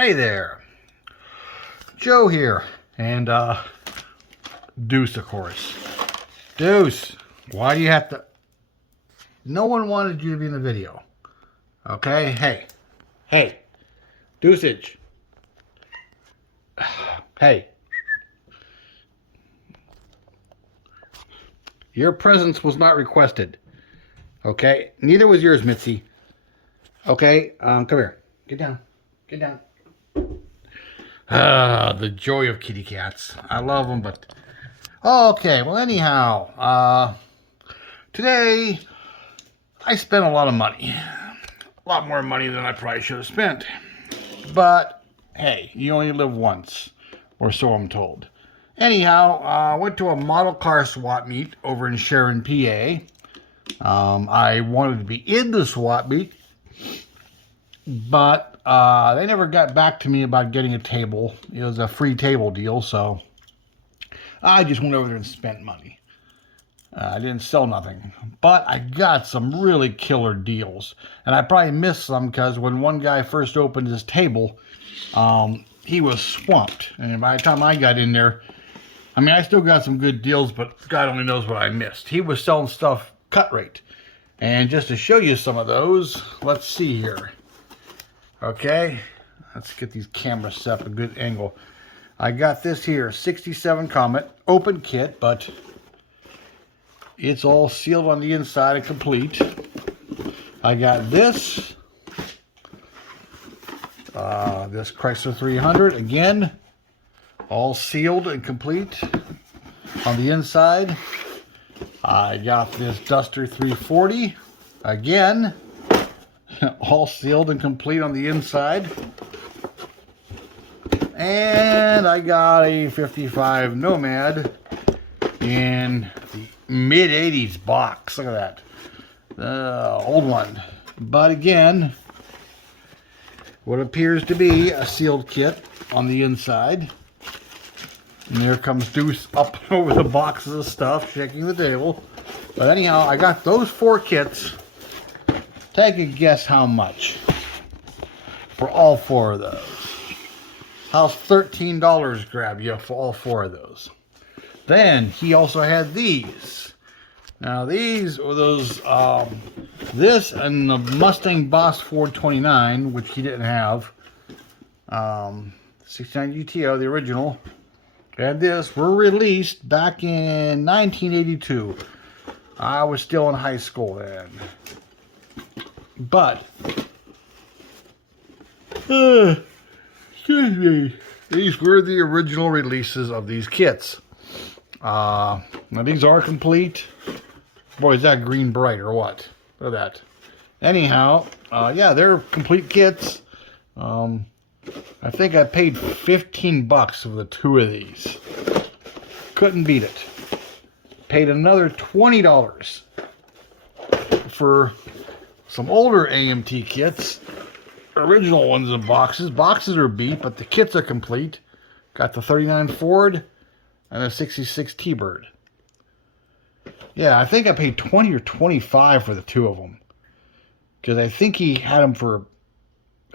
Hey there, Joe here, and Deuce, of course. Deuce, why do you have to... No one wanted you to be in the video, okay? Hey, Deuceage. Hey. Your presence was not requested, okay? Neither was yours, Mitzi. Okay, come here. Get down. Get down. The joy of kitty cats. I love them, but... Okay, well, anyhow, today I spent a lot of money. A lot more money than I probably should have spent. But, hey, you only live once, or so I'm told. Anyhow, I went to a model car swap meet over in Sharon, PA. I wanted to be in the swap meet, but they never got back to me about getting a table. It was a free table deal, so I just went over there and spent money. I didn't sell nothing, but I got some really killer deals. And I probably missed some because when one guy first opened his table, he was swamped. And by the time I got in there, I mean, I still got some good deals, but God only knows what I missed. He was selling stuff cut rate. And just to show you some of those, let's see here. Okay, let's get these cameras set up a good angle. I got this here, 67 Comet, open kit, but it's all sealed on the inside and complete. I got this Chrysler 300, again, all sealed and complete on the inside. I got this Duster 340, again, all sealed and complete on the inside. And I got a 55 Nomad in the mid-80s box. Look at that. Old one. But again, what appears to be a sealed kit on the inside. And there comes Deuce up over the boxes of stuff, shaking the table. But anyhow, I got those 4 kits. Take a guess how much for all 4 of those. How's $13 grab you for all 4 of those? Then he also had these. Now these were those, this and the Mustang Boss 429, which he didn't have. 69 GTO, the original. And this were released back in 1982. I was still in high school then. But, excuse me, these were the original releases of these kits. Now these are complete. Boy, is that green bright or what? Look at that. Anyhow, yeah, they're complete kits. I think I paid 15 bucks for the 2 of these. Couldn't beat it. Paid another $20 for some older AMT kits. Original ones in boxes. Boxes are beat, but the kits are complete. Got the 39 Ford and a 66 T-Bird. Yeah, I think I paid 20 or 25 for the 2 of them. Because I think he had them for,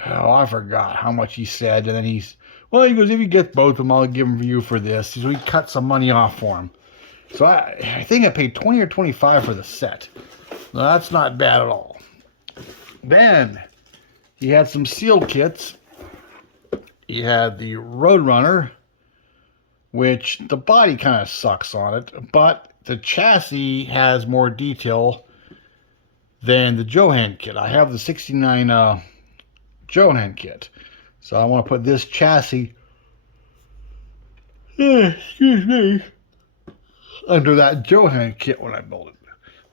oh, I forgot how much he said. And then he goes, if you get both of them, I'll give them to you for this. So he cut some money off for him. So I think I paid 20 or 25 for the set. Now, that's not bad at all. Then he had some sealed kits. He had the Roadrunner, which the body kind of sucks on it, but the chassis has more detail than the Johan kit. I have the 69 Johan kit. So I want to put this chassis, excuse me, under that Johan kit when I build it.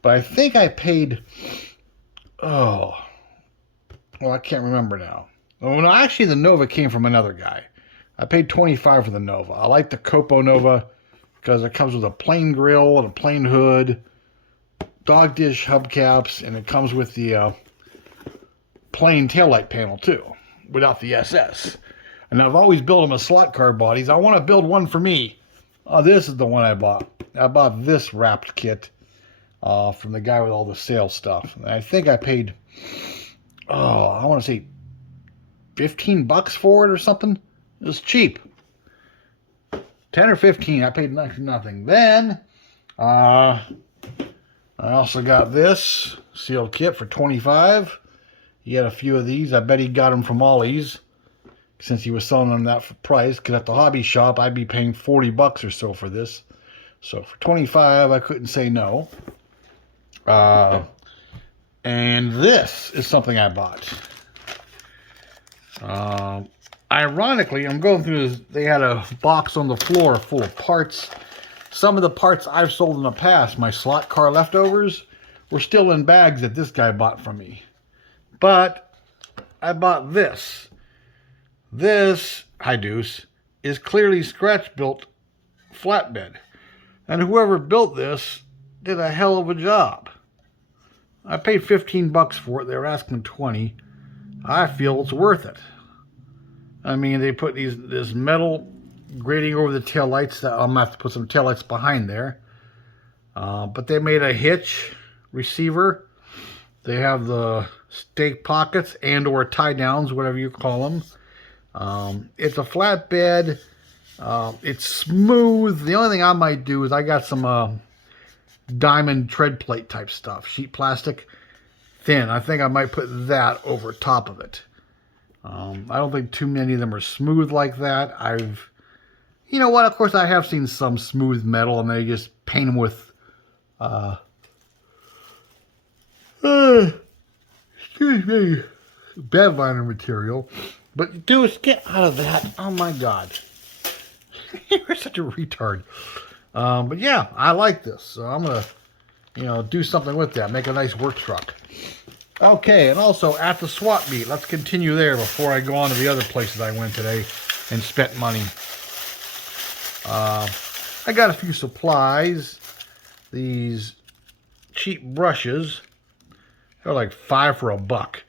But I think I paid, oh, well, I can't remember now. Oh, no, actually, the Nova came from another guy. I paid 25 for the Nova. I like the Copo Nova because it comes with a plain grill and a plain hood, dog dish hubcaps, and it comes with the plain taillight panel, too, without the SS. And I've always built them as slot car bodies. I want to build one for me. Oh, this is the one I bought. I bought this wrapped kit from the guy with all the sales stuff. And I think I paid, oh, I want to say 15 bucks for it or something. It was cheap. 10 or 15. I paid nothing. Then, I also got this sealed kit for 25. He had a few of these. I bet he got them from Ollie's, since he was selling them that for price. Because at the hobby shop, I'd be paying 40 bucks or so for this. So for 25, I couldn't say no. And this is something I bought. Ironically, I'm going through this. They had a box on the floor full of parts. Some of the parts I've sold in the past, my slot car leftovers, were still in bags that this guy bought from me. But I bought this. This, hi Deuce, is clearly scratch-built flatbed. And whoever built this did a hell of a job. I paid 15 bucks for it. They were asking 20. I feel it's worth it. I mean, they put this metal grating over the taillights. That I'm going to have to put some taillights behind there. But they made a hitch receiver. They have the stake pockets and or tie downs, whatever you call them. It's a flatbed. It's smooth. The only thing I might do is I got some diamond tread plate type stuff. Sheet plastic. Thin. I think I might put that over top of it. I don't think too many of them are smooth like that. You know what? Of course, I have seen some smooth metal, and they just paint them with, excuse me, bed liner material. But Deuce, get out of that! Oh my God, you're such a retard. But yeah, I like this, so I'm gonna, do something with that. Make a nice work truck. Okay, and also at the swap meet, let's continue there before I go on to the other places I went today and spent money. I got a few supplies. These cheap brushes. They're like $5 for $1.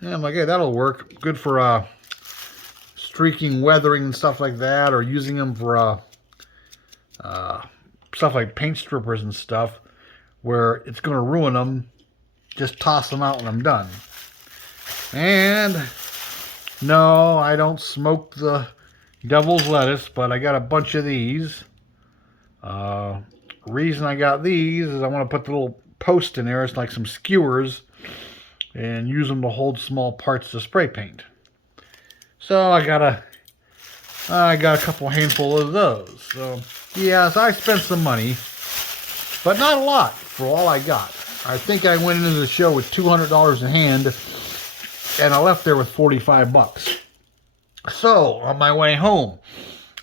And I'm like, hey, that'll work. Good for streaking, weathering, and stuff like that, or using them for stuff like paint strippers and stuff, where it's going to ruin them. Just toss them out when I'm done. And no, I don't smoke the devil's lettuce, but I got a bunch of these. Reason I got these is I want to put the little post in there. It's like some skewers, and use them to hold small parts of spray paint. So I got a couple handful of those. So yeah, so I spent some money, but not a lot for all I got. I think I went into the show with $200 in hand, and I left there with 45 bucks. So, on my way home,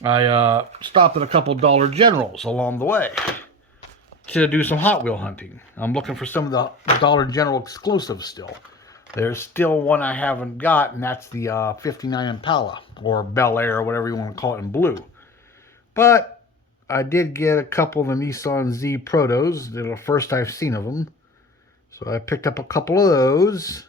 I stopped at a couple Dollar Generals along the way to do some Hot Wheel hunting. I'm looking for some of the Dollar General exclusives still. There's still one I haven't got, and that's the 59 Impala, or Bel Air, or whatever you want to call it in blue. But I did get a couple of the Nissan Z Protos. They're the first I've seen of them. So I picked up a couple of those.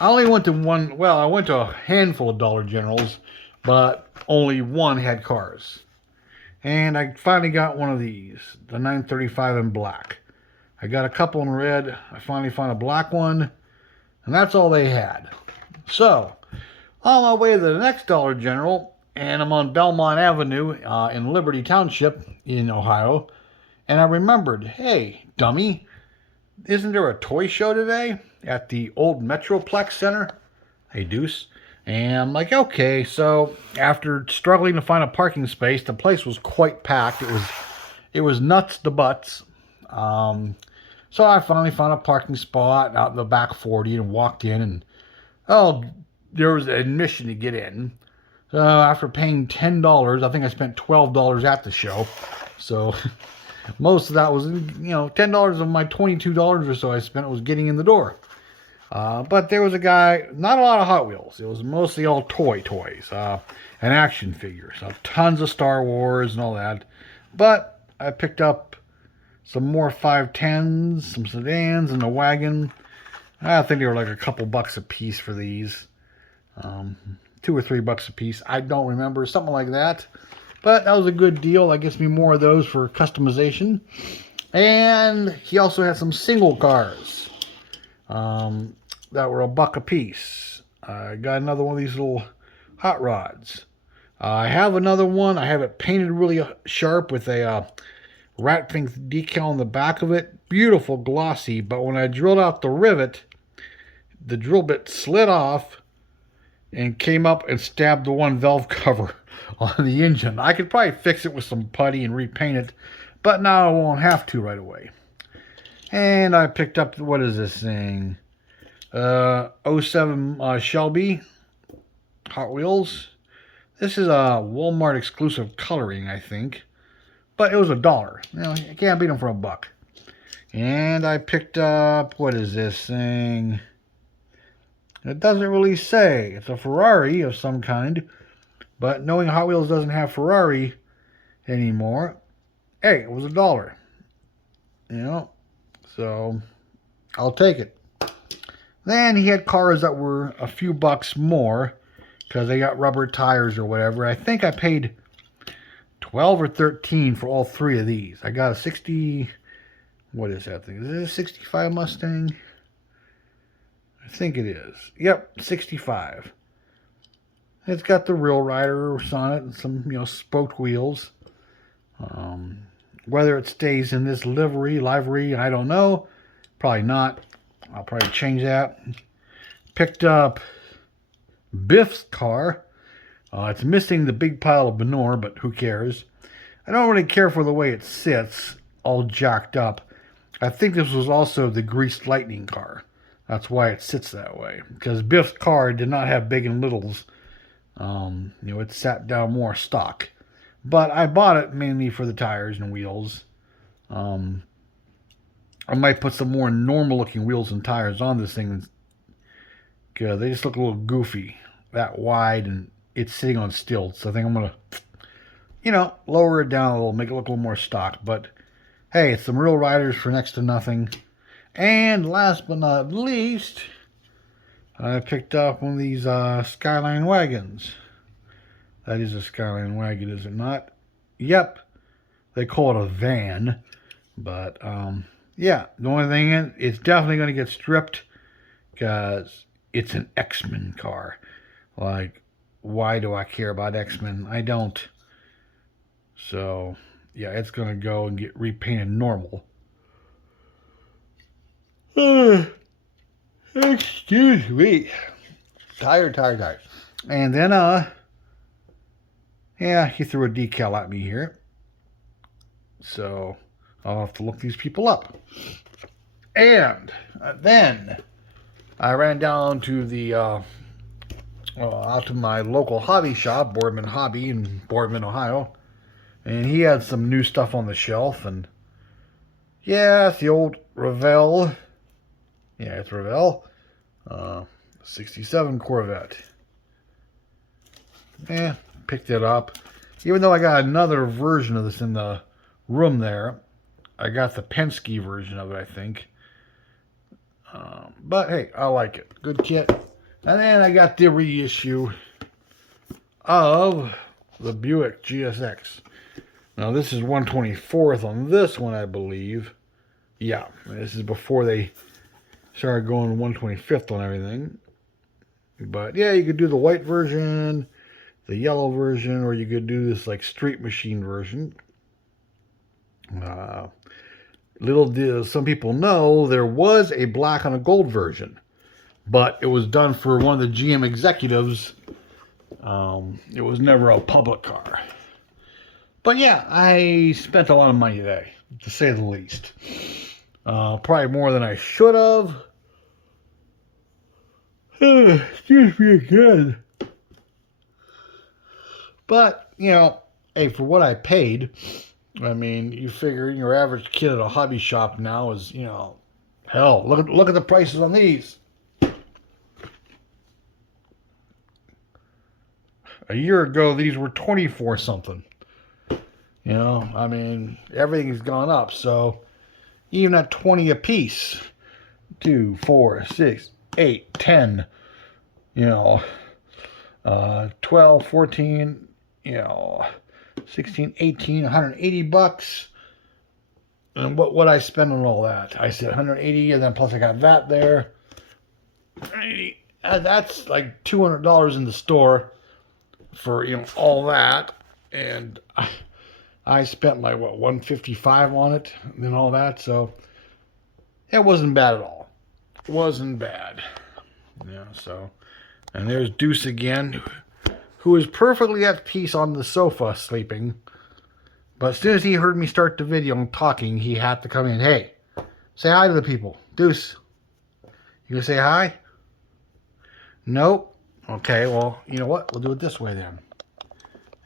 I only went to one, well, I went to a handful of Dollar Generals, but only one had cars. And I finally got one of these, the 935 in black. I got a couple in red. I finally found a black one, and that's all they had. So, on my way to the next Dollar General, and I'm on Belmont Avenue in Liberty Township in Ohio, and I remembered, hey, dummy, isn't there a toy show today at the old Metroplex Center? Hey, Deuce. And I'm like, okay. So after struggling to find a parking space, the place was quite packed. It was nuts to butts. So I finally found a parking spot out in the back 40 and walked in, and there was admission to get in. So after paying $10, I think I spent $12 at the show. So most of that was, $10 of my $22 or so I spent was getting in the door. But there was a guy, not a lot of Hot Wheels. It was mostly all toys and action figures. Tons of Star Wars and all that. But I picked up some more 510s, some sedans, and a wagon. I think they were like a couple bucks a piece for these. $2 or $3 a piece. I don't remember. Something like that. But that was a good deal. That gets me more of those for customization. And he also had some single cars that were $1 a piece. I got another one of these little hot rods. I have another one. I have it painted really sharp with a rat pink decal on the back of it. Beautiful, glossy. But when I drilled out the rivet, the drill bit slid off and came up and stabbed the one valve cover on the engine. I could probably fix it with some putty and repaint it, but now I won't have to right away. And I picked up, what is this thing? '07 Shelby Hot Wheels. This is a Walmart exclusive coloring, I think. But it was $1. You know, you can't beat them for $1. And I picked up, what is this thing? It doesn't really say. It's a Ferrari of some kind. But knowing Hot Wheels doesn't have Ferrari anymore, hey, it was $1. You know, so I'll take it. Then he had cars that were a few bucks more because they got rubber tires or whatever. I think I paid 12 or 13 for all three of these. I got a 60, what is that thing? Is it a 65 Mustang? I think it is. Yep, 65. It's got the Real Riders on it and some, you know, spoked wheels. Whether it stays in this livery, I don't know. Probably not. I'll probably change that. Picked up Biff's car. It's missing the big pile of manure, but who cares? I don't really care for the way it sits, all jacked up. I think this was also the Greased Lightning car. That's why it sits that way. Because Biff's car did not have big and littles. You know, it sat down more stock. But I bought it mainly for the tires and wheels. I might put some more normal looking wheels and tires on this thing. Because they just look a little goofy. That wide, and it's sitting on stilts. I think I'm going to, you know, lower it down a little, make it look a little more stock. But hey, it's some Real Riders for next to nothing. And last but not least, I picked up one of these Skyline wagons. That is a Skyline wagon, is it not? Yep. They call it a van. But, yeah. The only thing is, it's definitely going to get stripped. Because it's an X-Men car. Like, why do I care about X-Men? I don't. So, yeah, it's going to go and get repainted normal. Excuse me. Tired. And then, yeah, he threw a decal at me here. So, I'll have to look these people up. And then I ran down to the, out to my local hobby shop, Boardman Hobby in Boardman, Ohio. And he had some new stuff on the shelf. And, yeah, it's the old Revell. Yeah, it's Revell. 67 Corvette. Yeah, picked it up. Even though I got another version of this in the room there, I got the Penske version of it, I think. But hey, I like it. Good kit. And then I got the reissue of the Buick GSX. Now this is 124th on this one, I believe. Yeah, this is before they started going 125th on everything. But yeah, you could do the white version, the yellow version, or you could do this like street machine version. Little did some people know there was a black on a gold version, but it was done for one of the GM executives. It was never a public car. But yeah, I spent a lot of money today, to say the least. Probably more than I should have. Excuse me again. But, you know, hey, for what I paid, I mean, you figure your average kid at a hobby shop now is, you know, hell, look at the prices on these. A year ago, these were 24 something. You know, I mean, everything's gone up. So, even at 20 a piece, 2, 4, 6, 8, 10, you know, 12, 14, you know, 16, 18, 180 bucks. And what would I spend on all that? I said 180, and then plus I got that there. 80, that's like $200 in the store for, all that. And I spent like, what, 155 on it and all that. So it wasn't bad at all. Wasn't bad. Yeah, so. And there's Deuce again, who is perfectly at peace on the sofa sleeping. But as soon as he heard me start the video and talking, he had to come in. Hey, say hi to the people. Deuce, you gonna say hi? Nope. Okay, well, you know what? We'll do it this way then.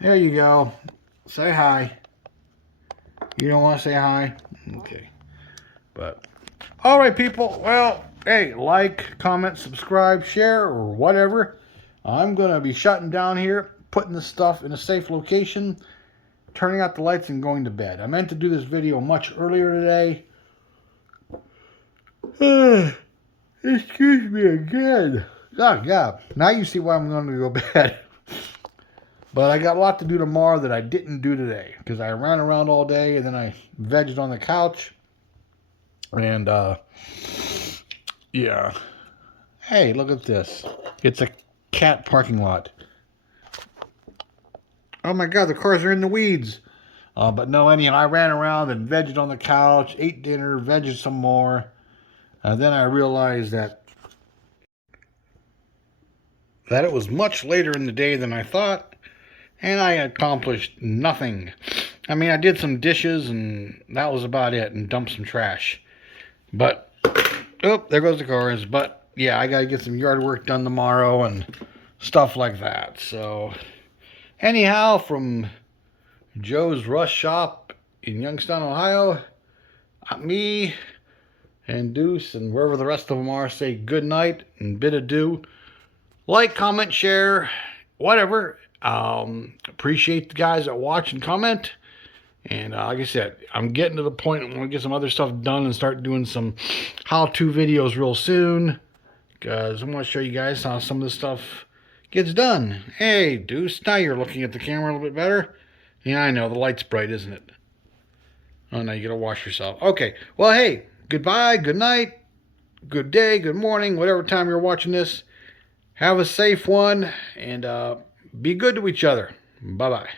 There you go. Say hi. You don't want to say hi? Okay. But, all right, people. Well, hey, like, comment, subscribe, share, or whatever. I'm going to be shutting down here, putting this stuff in a safe location, turning out the lights, and going to bed. I meant to do this video much earlier today. Excuse me again. Oh, yeah. Now you see why I'm going to go to bed. But I got a lot to do tomorrow that I didn't do today. Because I ran around all day, and then I vegged on the couch. And, yeah. Hey, look at this. It's a cat parking lot. Oh my God, the cars are in the weeds. But no, I ran around and vegged on the couch, ate dinner, vegged some more. And then I realized that it was much later in the day than I thought. And I accomplished nothing. I did some dishes and that was about it, and dumped some trash. But, oh, there goes the cars. But, yeah, I got to get some yard work done tomorrow and stuff like that. So, anyhow, from Joe's Rush Shop in Youngstown, Ohio, me and Deuce and wherever the rest of them are, say good night and bid adieu. Like, comment, share, whatever. Appreciate the guys that watch and comment. And like I said, I'm getting to the point I want to get some other stuff done and start doing some how-to videos real soon. Because I want to show you guys how some of this stuff gets done. Hey, Deuce, now you're looking at the camera a little bit better. Yeah, I know, the light's bright, isn't it? Oh, now you got to wash yourself. Okay, well, hey, goodbye, good night, good day, good morning, whatever time you're watching this. Have a safe one, and be good to each other. Bye-bye.